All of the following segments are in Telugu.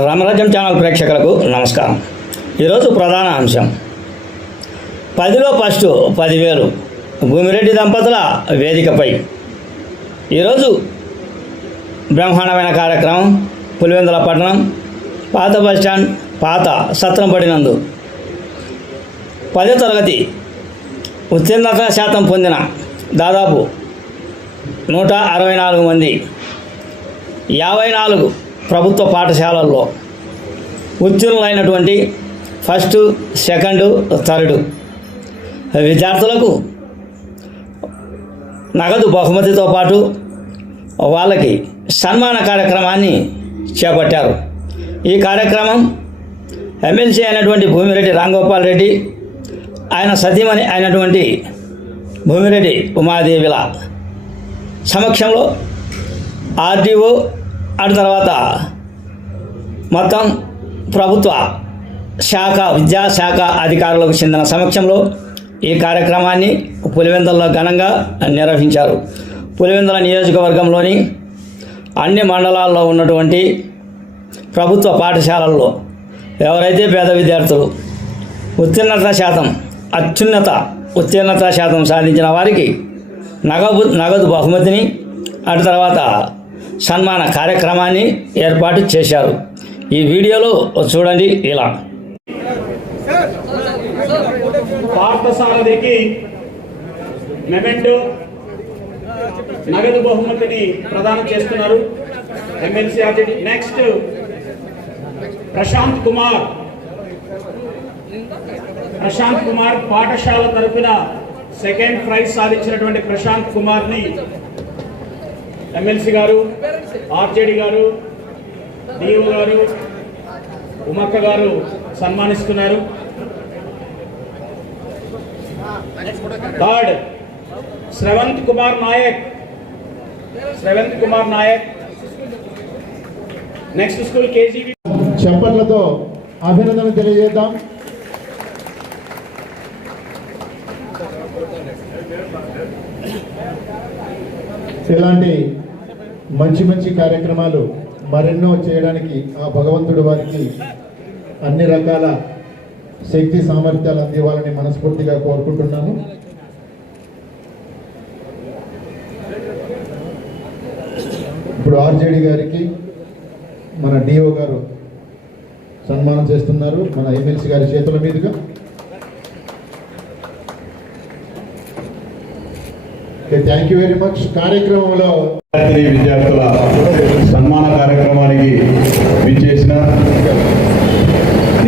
రామరాజ్యం ఛానల్ ప్రేక్షకులకు నమస్కారం. ఈరోజు ప్రధాన అంశం 10లో ఫస్ట్ 10,000 భూమిరెడ్డి దంపతుల వేదికపై ఈరోజు బ్రహ్మాండమైన కార్యక్రమం పులివెందుల పట్టణం పాత బస్టాండ్ పాత సత్రంపడి నందు 10వ తరగతి ఉత్తీర్ణత శాతం పొందిన దాదాపు 164 మంది 54 ప్రభుత్వ పాఠశాలల్లో ఉత్తీర్ణులైనటువంటి ఫస్ట్, సెకండ్, థర్డ్ విద్యార్థులకు నగదు బహుమతితో పాటు వాళ్ళకి సన్మాన కార్యక్రమాన్ని చేపట్టారు. ఈ కార్యక్రమం ఎమ్మెల్సీ అయినటువంటి భూమిరెడ్డి రాంగోపాల్ రెడ్డి, ఆయన సతీమణి అయినటువంటి భూమిరెడ్డి ఉమాదేవిల సమక్షంలో ఆర్డీఓ అటు తర్వాత మొత్తం ప్రభుత్వ శాఖ విద్యాశాఖ అధికారులకు చెందిన సమక్షంలో ఈ కార్యక్రమాన్ని పులివెందులలో ఘనంగా నిర్వహించారు. పులివెందుల నియోజకవర్గంలోని అన్ని మండలాల్లో ఉన్నటువంటి ప్రభుత్వ పాఠశాలల్లో ఎవరైతే పేద విద్యార్థులు అత్యున్నత ఉత్తీర్ణత శాతం సాధించిన వారికి నగదు బహుమతిని అటు తర్వాత సన్మాన కార్యక్రమాన్ని ఏర్పాటు చేశారు. ఈ వీడియోలో చూడండి. ఇలా పార్థసారథికి మెమెంటో నగదు బహుమతిని ప్రదానం చేస్తున్నారు ఎమ్మెల్సీ అతిథి. నెక్స్ట్ ప్రశాంత్ కుమార్ పాఠశాల తరఫున సెకండ్ ప్రైజ్ సాధించినటువంటి ప్రశాంత్ కుమార్ని ఎమ్మెల్సీ గారు, ఆర్జేడి గారు, డిఓ గారు, ఉమక్క గారు సన్మానిస్తున్నారు. Third Sravanth Kumar Nayak next school KGB. చప్పట్లతో అభినందన తెలియజేద్దాం. ఇలాంటి మంచి కార్యక్రమాలు మరెన్నో చేయడానికి ఆ భగవంతుడు వారికి అన్ని రకాల శక్తి సామర్థ్యాలు అందివ్వాలని మనస్ఫూర్తిగా కోరుకుంటున్నాను. ఇప్పుడు ఆర్జేడి గారికి మన డిఓ గారు సన్మానం చేస్తున్నారు మన ఎమ్మెల్సీ గారి చేతుల మీదుగా. Thank you very much. కార్యక్రమంలో విద్యార్థుల సన్మాన కార్యక్రమానికి విచ్చేసిన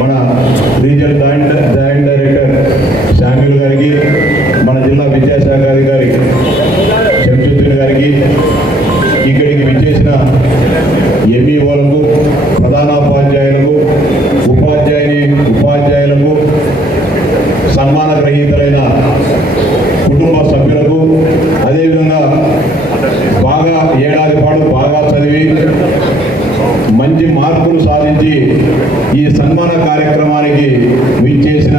మన రీజనల్ జాయింట్ డైరెక్టర్ శామ్యూల్ గారికి, మన జిల్లా విద్యాశాఖ అధికారి శంసుద్దీన్ గారికి, ఇక్కడికి విచ్చేసిన ఎంఈఓలకు, ప్రధానోపాధ్యాయులకు, ఉపాధ్యాయులకు, సన్మాన గ్రహీతలైన కుటుంబ సభ్యులకు, అదేవిధంగా ఏడాది పాటు బాగా చదివి మంచి మార్కులు సాధించి ఈ సన్మాన కార్యక్రమానికి విచ్చేసిన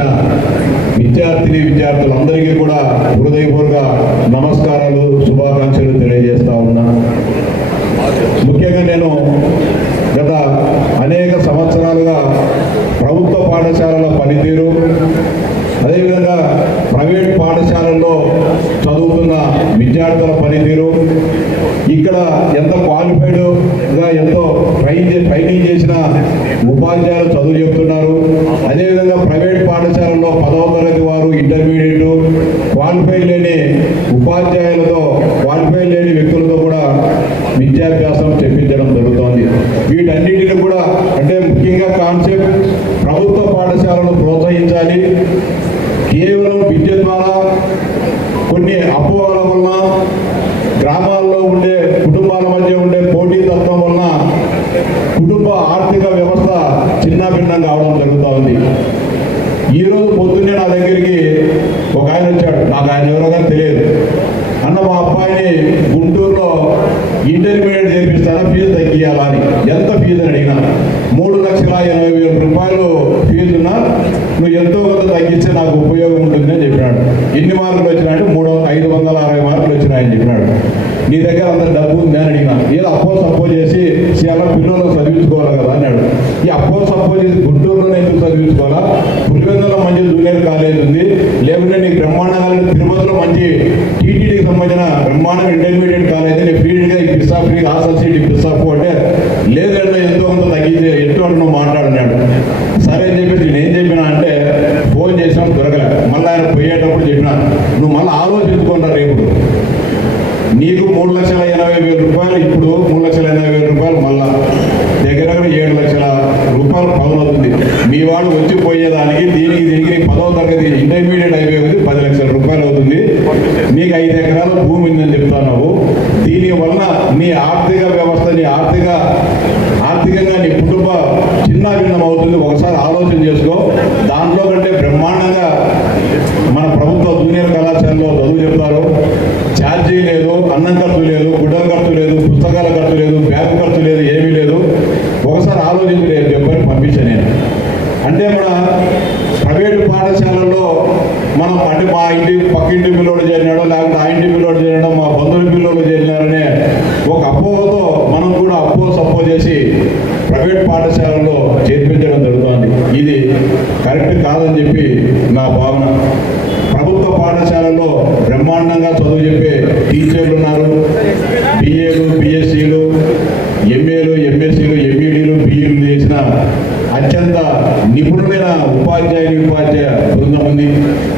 విద్యార్థులందరికీ కూడా హృదయపూర్వక నమస్కారాలు, శుభాకాంక్షలు తెలియజేస్తా ఉన్నా. ముఖ్యంగా నేను గత అనేక సంవత్సరాలుగా ప్రభుత్వ పాఠశాలల పనితీరు, అదేవిధంగా ప్రైవేట్ పాఠశాలల్లో చదువుతున్న విద్యార్థుల పనితీరు, ఇక్కడ ఎంత క్వాలిఫైడ్గా ఎంతో ట్రైనింగ్ చేసిన ఉపాధ్యాయులు చదువు చెప్తున్నారు. అదేవిధంగా ప్రైవేట్ పాఠశాలల్లో 10వ తరగతి వారు ఇంటర్మీడియట్ క్వాలిఫై లేని వ్యక్తులతో కూడా విద్యాభ్యాసం చెప్పించడం జరుగుతోంది. వీటన్నిటిని కూడా అంటే ముఖ్యంగా కాన్సెప్ట్ ప్రభుత్వ పాఠశాలను ప్రోత్సహించాలి. కేవలం విద్య ద్వారా కొన్ని అపోహల వలన, గ్రామాల్లో ఉండే కుటుంబాల మధ్య ఉండే పోటీతత్వం వలన కుటుంబ ఆర్థిక వ్యవస్థ చిన్నాభిన్నం కావడం జరుగుతూ ఉంది. ఈరోజు పొద్దున్నే నా దగ్గరికి ఒక ఆయన వచ్చాడు. నాకు ఆయన ఎవరోగా తెలియదు. అన్న, మా అబ్బాయిని గుంటూరులో ఇంటర్మీడియట్ చేర్పిస్తారా, ఫీజు తగ్గియాలా అని. ఎంత ఫీజు అని అడిగినా 3,80,000 రూపాయలు ఫీజున్నా నువ్వు ఎంతో కొంత తగ్గిస్తే నాకు ఉపయోగం ఉంటుంది అని చెప్పినాడు. ఎన్ని మార్కులు వచ్చినాయంటే 560 మార్కులు వచ్చినాయని చెప్పినాడు. నీ దగ్గర అంత డబ్బు ఉందని అడిగినా. ఏదో అప్పో చేసి అలా పిల్లలకు చదివించుకోవాలి కదా అన్నాడు. అప్పో సపోజ్ ఇది గుంటూరులో ఎందుకు చదివించుకోవాలా? పులివెందులో మంచి జూనియర్ కాలేజ్ ఉంది, లేకుంటే నీకు బ్రహ్మాండంగా తిరుపతిలో మంచి టీటీడీకి సంబంధించిన బ్రహ్మాండంగా ఇంటర్మీడియట్ కాలేజ్ నీకు ఫ్రీగా ఇప్పిస్తా, ఫ్రీగా హాస్టల్ సీట్ ఇప్పిస్తా అంటే లేదంటే ఎంతో కొంత తగ్గించి ఎంతో నువ్వు మాట్లాడినాడు. సరే అని చెప్పేసి నేను ఏం చెప్పినా అంటే ఫోన్ చేసినా దొరకలే. మళ్ళీ ఆయన పోయేటప్పుడు చెప్పినా నువ్వు మళ్ళీ ఆలోచించుకుంటా, రేపు నీకు 3,80,000 రూపాయలు, ఇప్పుడు 3,80,000 రూపాయలు, మళ్ళా దగ్గర 7 లక్షల రూపాయలు పౌన్ అవుతుంది. మీ వాడు వచ్చిపోయేదానికి దీనికి 10వ తరగతి ఇంటర్మీడియట్ అయిపోయింది 10 లక్షల రూపాయలు అవుతుంది. నీకు 5 ఎకరాల భూమి ఉందని చెప్తున్నావు. దీనివల్ల నీ ఆర్థిక వ్యవస్థ, నీ ఆర్థికంగా నీ కుటుంబ చిన్నాభిన్నం అవుతుంది. ఒకసారి ఆలోచన చేసుకో. దాంట్లో కంటే బ్రహ్మాండంగా మన ప్రభుత్వ జూనియర్ కళాశాలలో చదువు చెప్తారు. ఛార్జీ లేదు, అన్నం ఖర్చు లేదు, గుడ్డల ఖర్చు లేదు, పుస్తకాల ఖర్చు లేదు, బ్యాగ్ ఖర్చు లేదు, ఏమీ లేదు. ఒకసారి ఆలోచించి రేపు చెప్పని పంపించాను నేను. అంటే మన ప్రైవేటు పాఠశాలల్లో మనం అంటే మా ఇంటి పక్కింటి పిల్లోడు చేరినాడో, లేకపోతే ఆ ఇంటి పిల్లోడు చేరినాడో, మా బంధువుల పిల్లోడు చేరినారనే ఒక అపోహతో మనం కూడా సప్పో చేసి ప్రైవేట్ పాఠశాలలో చేర్పించడం జరుగుతుంది. ఇది కరెక్ట్ కాదని చెప్పి నా భావన. ప్రభుత్వ పాఠశాలలో బ్రహ్మాండంగా చదువు చెప్పే టీచర్లు ఉన్నారు. బిఏలు, బిఎస్సీలు, ఎంఏలు, ఎంఎస్సీలు, ఎంఈడీలు, బిఈలు చేసిన అత్యంత నిపుణులైన ఉపాధ్యాయ బృందం ఉంది.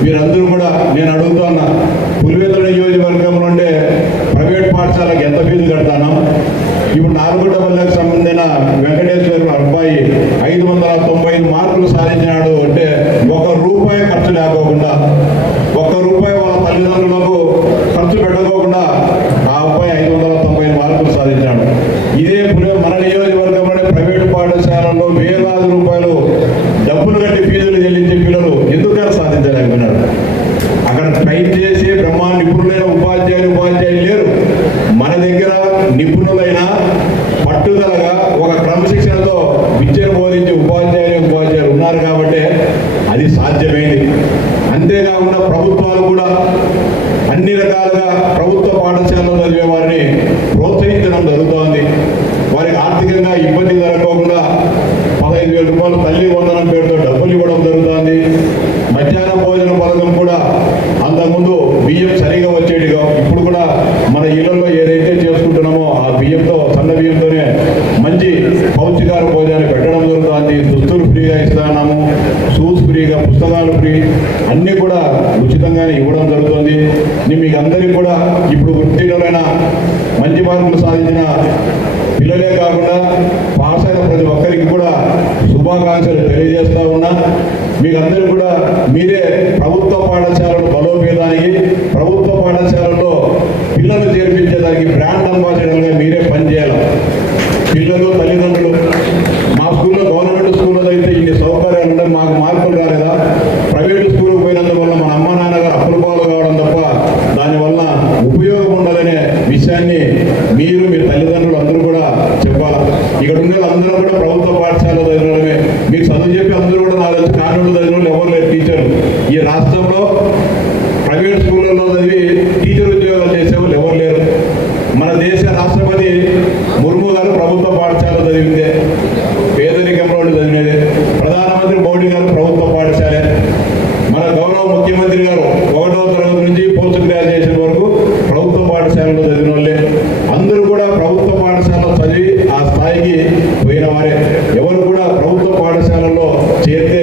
మీరందరూ కూడా నేను అడుగుతున్నా, పులివెందుల నియోజకవర్గంలో ఉండే ప్రైవేట్ పాఠశాలకు ఎంత ఫీజు కడతాను? ఇప్పుడు నాలుగుంటపల్లికి సంబంధించిన వెంకటేశ్వర అబ్బాయి 595 మార్కులు సాధించినాడు అంటే ₹1 ఖర్చు లేకోకుండా, ₹1 వాళ్ళ తల్లిదండ్రులకు ఖర్చు పెట్టకోకుండా ఆ అబ్బాయి 595 మార్కులు సాధించాడు. ఇదే మన నియోజకవర్గంలోనే ప్రైవేట్ పాఠశాలలో వేలాది రూపాయలు డబ్బులు కట్టి ఫీజులు చెల్లించే పిల్లలు ఎందుకని సాధించలేకపోయినారు? అక్కడ ట్రైన్ చేసి నిపుణులైన ఉపాధ్యాయులు లేరు. మన దగ్గర నిపుణులైన పట్టుదలగా ఒక క్రమశిక్షణతో విద్యను బోధించే ఉపాధ్యాయులు ఉన్నారు కాబట్టి అది సాధ్యమైంది. అంతేకాకుండా ప్రభుత్వాలు కూడా అన్ని రకాలుగా ప్రభుత్వ పాఠశాలలో చదివే వారిని ప్రోత్సహించడం జరుగుతోంది. వారికి ఆర్థికంగా ఇబ్బంది జరగకుండా 15,000 రూపాయలు తల్లి వందనం పేరుతో డబ్బులు ఇవ్వడం జరుగుతోంది. మధ్యాహ్న భోజన పథకం కూడా అంతకుముందు బియ్యం సరిగా వచ్చేటిగా ఇప్పుడు కూడా మన ఇళ్లలో ఏదైతే చేసుకుంటున్నామో ఆ బియ్యంతో, సన్న బియ్యంతోనే మంచి పౌష్టికార భోజనాలు పెట్టడం జరుగుతుంది. దుస్తులు ఫ్రీగా ఇస్తున్నాము, షూస్ ఫ్రీగా, పుస్తకాలు ఫ్రీ, అన్నీ కూడా ఉచితంగానే ఇవ్వడం జరుగుతుంది. మీకు అందరికీ కూడా ఇప్పుడు ఉత్తీర్ణులైన మంచి మార్కులు సాధించిన పిల్లలే కాకుండా పాస్ అయిన ప్రతి ఒక్కరికి కూడా శుభాకాంక్షలు తెలియజేస్తా ఉన్నా. మీకు అందరూ కూడా మీరే ప్రభుత్వ పాఠశాలను బలోపేతానికి, ప్రభుత్వ పాఠశాలలో పిల్లలు చేర్పించేదానికి బ్రాండ్ అంబాసిడర్గా మీరే పనిచేయాలి. పిల్లలు, తల్లిదండ్రులు మా స్కూల్లో గవర్నమెంట్ స్కూల్లో అయితే ఇన్ని సౌకర్యాలు ఉంటాయి, మాకు మార్కులు రాలేదా? ప్రైవేటు స్కూల్కి పోయినందువల్ల మన అమ్మ నాన్నగారు అప్పులు పాలు కావడం తప్ప దానివల్ల ఉపయోగం ఉండదనే విషయాన్ని మీరు, మీ తల్లిదండ్రులు అందరూ కూడా చెప్పాలి. ఇక్కడ ఉన్న అందరూ కూడా ప్రభుత్వ పాఠశాలలో చదివడమే. మీకు చదువు చెప్పి అందరూ కూడా నాకు తెలిసి కాన్వెంట్ చదివిన ఎవరు లేరు టీచర్లు. ఈ రాష్ట్రంలో ప్రైవేట్ స్కూళ్ళల్లో చదివి టీచర్ ఉద్యోగాలు చేసేవాళ్ళు ఎవరు లేరు. మన దేశ రాష్ట్రపతి ముర్ము గారు ప్రభుత్వ పాఠశాల చదివిందే, పేదరికంలో చదివినదే. ప్రధానమంత్రి మోడీ గారు ప్రభుత్వ పాఠశాలే. మన గౌరవ ముఖ్యమంత్రి గారు 1వ తరగతి నుంచి పోస్ట్ గ్రాడ్యుయేషన్ వరకు ప్రభుత్వ పాఠశాలలో చదివిన వాళ్ళే. అందరూ కూడా ప్రభుత్వ పాఠశాలలో చదివి ఆ స్థాయికి పోయిన వారే. ఎవరు కూడా ప్రభుత్వ పాఠశాలలో చేరితే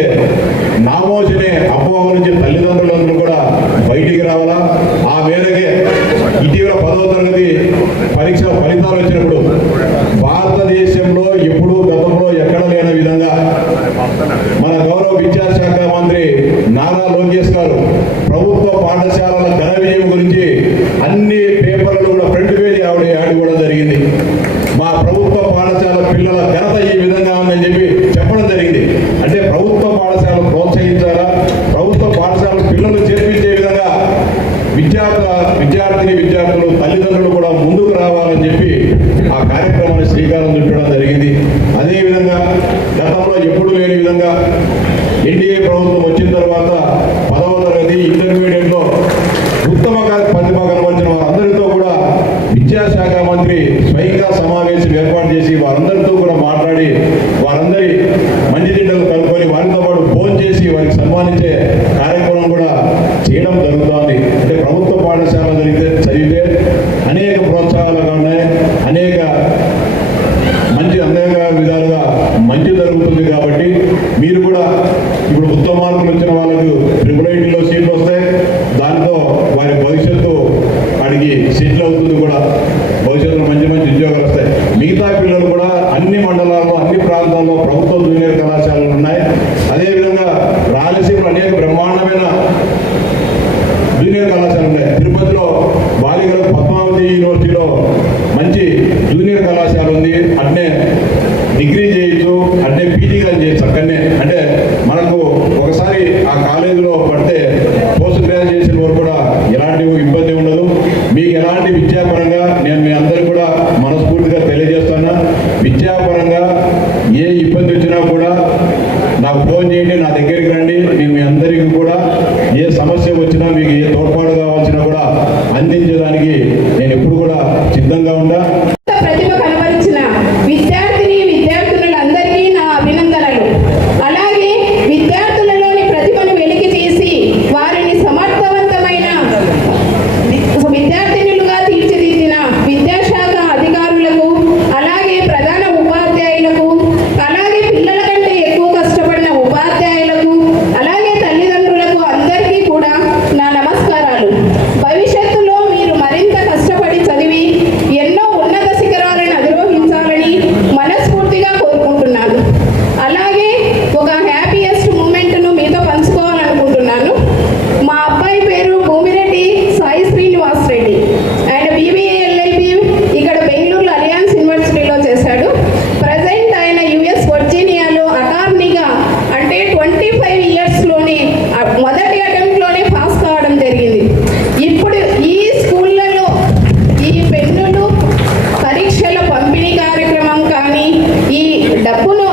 నామోచనే అపోహ నుంచి తల్లిదండ్రులందరూ కూడా బయటికి రావాలా. ఆ మేరకే ఇటీవల 10వ తరగతి పరీక్ష ఫలితాలు వచ్చినప్పుడు భారతదేశంలో ఎప్పుడు గతంలో ఎక్కడ లేని విధంగా మన గౌరవ విద్యాశాఖ మంత్రి నారా లోకేష్ గారు ప్రభుత్వ పాఠశాలల ఘన విజయం గురించి అన్ని పేపర్లలో కూడా ఫ్రంట్ పేజీ యాడ్ కూడా జరిగింది. మా ప్రభుత్వ పాఠశాల పిల్లల ఘనత ఈ విధంగా ఉందని చెప్పి చెప్పడం జరిగింది. అంటే ప్రభుత్వ పాఠశాలను ప్రోత్సహించాలా, ప్రభుత్వ పాఠశాల పిల్లలు చేర్పించే విధంగా విద్యార్థులు తల్లిదండ్రులు కూడా ముందుకు రావాలని చెప్పి ఆ కార్యక్రమాన్ని శ్రీకారం చుట్టడం జరిగింది. అదేవిధంగా గతంలో ఎప్పుడు లేని విధంగా ఎన్డీఏ ప్రభుత్వం వచ్చిన తర్వాత 10వ తరగతి ఇంటర్మీడియట్లో ఉత్తమ ప్రతిభ కనబరిచిన వారందరితో కూడా విద్యాశాఖ మంత్రి స్వయంగా సమావేశం ఏర్పాటు చేసి వారందరితో కూడా మాట్లాడి వారందరి మంచి జరుగుతుంది. కాబట్టి మీరు కూడా ఇప్పుడు ఉత్తమ మార్కులు వచ్చిన వాళ్ళకు ట్రిపుల్ సీట్లు వస్తాయి. దాంతో వారి భవిష్యత్తు అడిగి సెటిల్ అవుతుంది కూడా. భవిష్యత్తులో మంచి మంచి ఉద్యోగాలు వస్తాయి. మిగతా పిల్లలు కూడా అన్ని మండలాల్లో అన్ని ప్రాంతాల్లో ప్రభుత్వ జూనియర్ కళాశాలలు ఉన్నాయి. అదేవిధంగా రాయలసీమలో అనేక బ్రహ్మాండమైన జూనియర్ కళాశాలలు ఉన్నాయి. తిరుపతిలో బాలికలకు పద్మావతి యూనివర్సిటీలో మంచి జూనియర్ కళాశాల ఉంది. అట్నే డిగ్రీ చేయొచ్చు, అంటే పీజీ కానీ చేయొచ్చు అక్కడనే. అంటే మనకు ఒకసారి ఆ కాలేజీలో పడితే పోస్ట్ గ్రాడ్యుయేషన్ వరకు కూడా ఎలాంటి ఇబ్బంది ఉండదు. మీకు ఎలాంటి విద్యాపరంగా నేను మీ అందరికీ కూడా మనస్ఫూర్తిగా తెలియజేస్తున్నా. విద్యాపరంగా ఏ ఇబ్బంది వచ్చినా కూడా నాకు ఫోన్ చేయండి, నా దగ్గరికి రండి. నేను మీ అందరికీ కూడా ఏ సమస్య వచ్చినా మీకు ఏ తోడ్పాటు కావాల్సినా కూడా అందించడానికి నేను ఎప్పుడు కూడా సిద్ధంగా ఉన్నా. ప్రతిభ కనబరిచిన విద్యార్థులందరికీ నా అభినందనలు. అలాగే విద్యార్థులలోని ప్రతిభను వెలికి తీసి వారిని సమర్థవంతమైన విద్యార్థినులుగా తీర్చిదిద్దిన విద్యాశాఖ అధికారులకు, అలాగే ప్రధాన ఉపాధ్యాయులకు, అలాగే పిల్లల కంటే ఎక్కువ కష్టపడిన ఉపాధ్యాయులకు, అలాగే తల్లిదండ్రులకు అందరికీ కూడా నా నమస్కారాలు. భవిష్యత్తులో మీరు మరింత కష్టపడి చదివి ఎన్నో ఉన్నత శిఖరాలను అధిరోహించాలని మనస్ఫూర్తిగా కోరుకుంటున్నాను. అలాగే ఒక హ్యాపీయెస్ట్ మూమెంట్ను మీతో పంచుకోవాలనుకుంటున్నాను. మా అబ్బాయి పేరు భూమిరెడ్డి సాయి శ్రీనివాస్ రెడ్డి. ఆయన BBA LLB ఇక్కడ బెంగళూరు అలియాన్స్ యూనివర్సిటీలో చేశాడు. ప్రజెంట్ ఆయన US వర్జీనియాలో అటార్నీగా, అంటే 25 ఇయర్స్లోని మొదటి అటెంప్ట్లోనే పాస్ కావడం జరిగింది. ఇప్పుడు ఈ స్కూళ్ళలో ఈ పెన్నులు, పరీక్షల పంపిణీ కార్యక్రమం కానీ, ఈ డబ్బును